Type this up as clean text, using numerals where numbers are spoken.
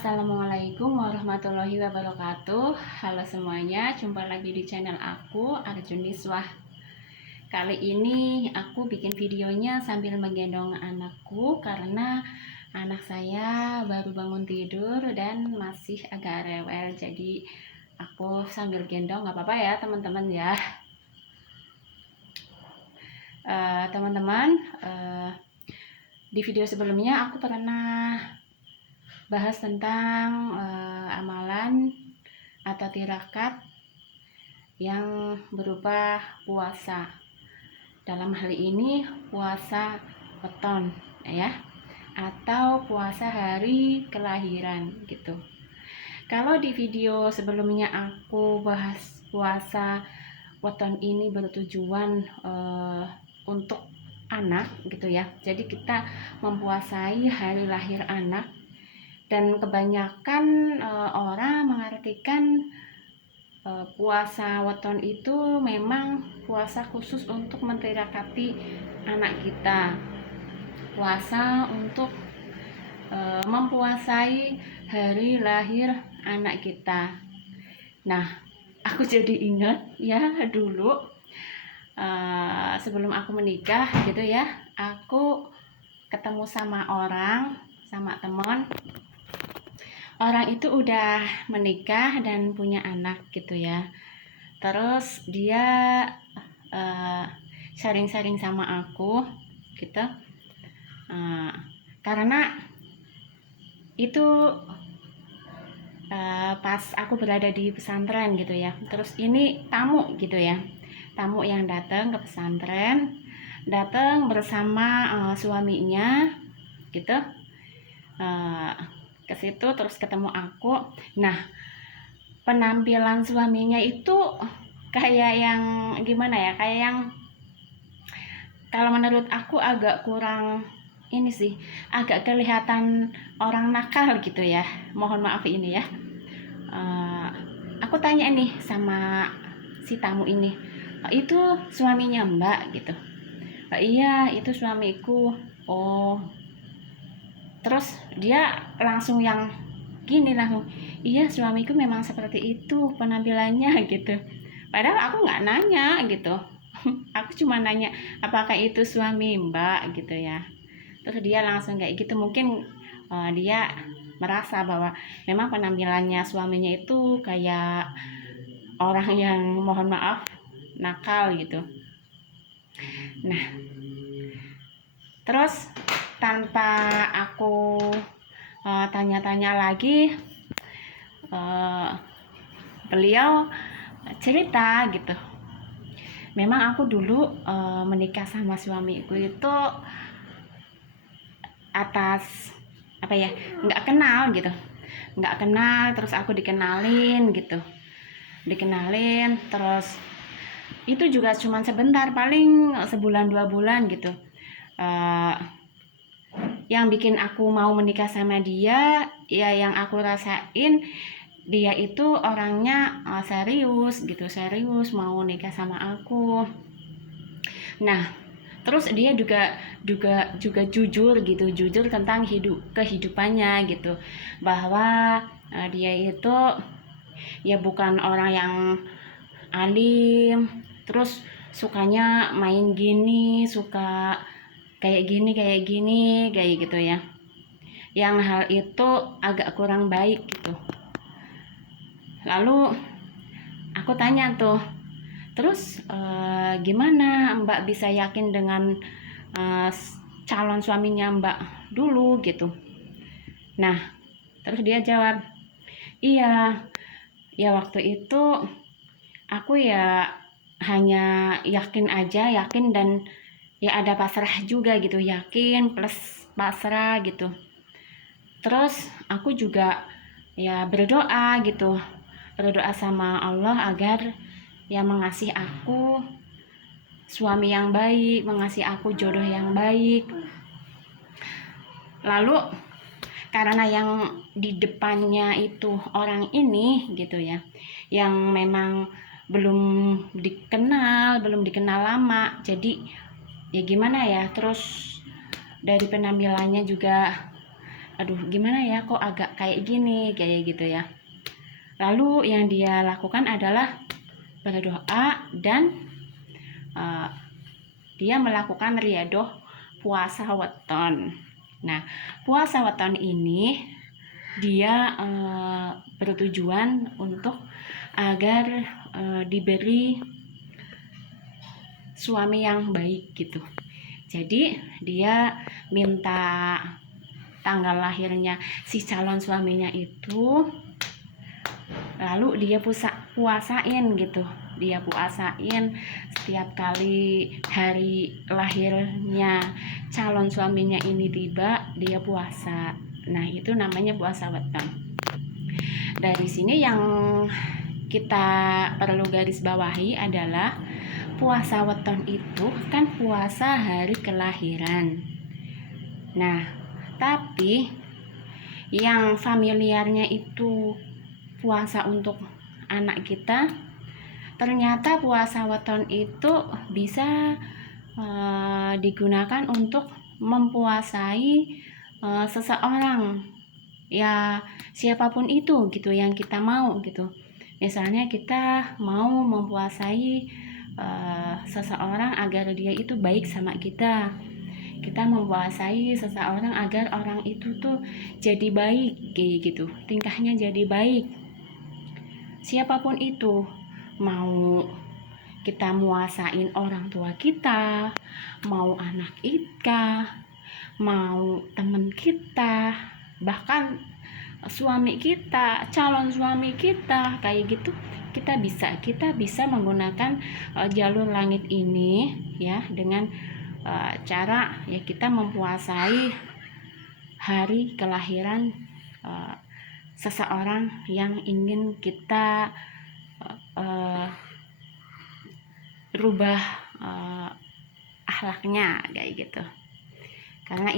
Assalamualaikum warahmatullahi wabarakatuh. Halo semuanya, jumpa lagi di channel aku, Arjun Niswah. Kali ini aku bikin videonya sambil menggendong anakku karena anak saya baru bangun tidur dan masih agak rewel. Jadi aku sambil gendong, nggak apa-apa ya teman-teman ya. Teman-teman, di video sebelumnya aku pernah bahas tentang amalan atau tirakat yang berupa puasa. Dalam hal ini puasa weton ya, atau puasa hari kelahiran gitu. Kalau di video sebelumnya aku bahas puasa weton ini bertujuan untuk anak gitu ya. Jadi kita mempuasai hari lahir anak. Dan kebanyakan orang mengartikan puasa weton itu memang puasa khusus untuk mentirakati anak kita, puasa untuk mempuasai hari lahir anak kita. Nah, aku jadi ingat ya dulu sebelum aku menikah gitu ya, aku ketemu sama teman. Orang itu udah menikah dan punya anak gitu ya. Terus dia sharing-sharing sama aku gitu. Karena itu pas aku berada di pesantren gitu ya. Terus ini tamu gitu ya. Tamu yang datang ke pesantren, datang bersama suaminya gitu. Ke situ terus ketemu aku. Nah, penampilan suaminya itu kayak yang gimana ya, kayak yang kalau menurut aku agak kurang ini sih, agak kelihatan orang nakal gitu ya, mohon maaf ini ya. Aku tanya nih sama si tamu ini, itu suaminya mbak gitu. Iya, itu suamiku. Oh, terus dia langsung yang gini, langsung, iya suamiku memang seperti itu penampilannya gitu. Padahal aku nggak nanya gitu. Aku cuma nanya apakah itu suami mbak gitu ya. Terus dia langsung kayak gitu. Mungkin dia merasa bahwa memang penampilannya suaminya itu kayak orang yang mohon maaf nakal gitu. Nah, terus tanpa aku tanya-tanya lagi, beliau cerita gitu. Memang aku dulu menikah sama suamiku itu atas apa ya, nggak kenal gitu, nggak kenal. Terus aku dikenalin gitu, terus itu juga cuma sebentar, paling sebulan 2 bulan gitu. Yang bikin aku mau menikah sama dia ya, yang aku rasain dia itu orangnya serius gitu, serius mau nikah sama aku. Nah, terus dia juga jujur gitu, jujur tentang kehidupannya gitu, bahwa dia itu ya bukan orang yang alim, terus sukanya main gini, suka kayak gini kayak gitu ya, yang hal itu agak kurang baik gitu. Lalu aku tanya tuh, terus gimana mbak bisa yakin dengan calon suaminya mbak dulu gitu. Nah, terus dia jawab, iya ya waktu itu aku ya hanya yakin aja, yakin dan ya ada pasrah juga gitu, yakin plus pasrah gitu. Terus aku juga ya berdoa gitu, berdoa sama Allah agar ya mengasih aku suami yang baik, mengasih aku jodoh yang baik. Lalu karena yang di depannya itu orang ini gitu ya, yang memang belum dikenal lama, jadi ya gimana ya, terus dari penampilannya juga aduh gimana ya, kok agak kayak gini, kayak gitu ya. Lalu yang dia lakukan adalah berdoa dan dia melakukan riyadoh puasa weton. Nah, puasa weton ini dia bertujuan untuk agar diberi suami yang baik gitu. Jadi dia minta tanggal lahirnya si calon suaminya itu, lalu dia puasain gitu. Dia puasain setiap kali hari lahirnya calon suaminya ini tiba, dia puasa. Nah, itu namanya puasa weton. Dari sini yang kita perlu garis bawahi adalah puasa weton itu kan puasa hari kelahiran. Nah, tapi yang familiarnya itu puasa untuk anak kita, ternyata puasa weton itu bisa digunakan untuk mempuasai seseorang, ya siapapun itu gitu yang kita mau gitu. Misalnya kita mau mempuasai seseorang agar dia itu baik sama kita mempuasai seseorang agar orang itu tuh jadi baik kayak gitu, tingkahnya jadi baik. Siapapun itu, mau kita muasain orang tua kita, mau anak kita, mau teman kita, bahkan suami kita, calon suami kita, kayak gitu kita bisa menggunakan jalur langit ini ya, dengan cara ya kita mempuasai hari kelahiran seseorang yang ingin kita rubah akhlaknya kayak gitu. Karena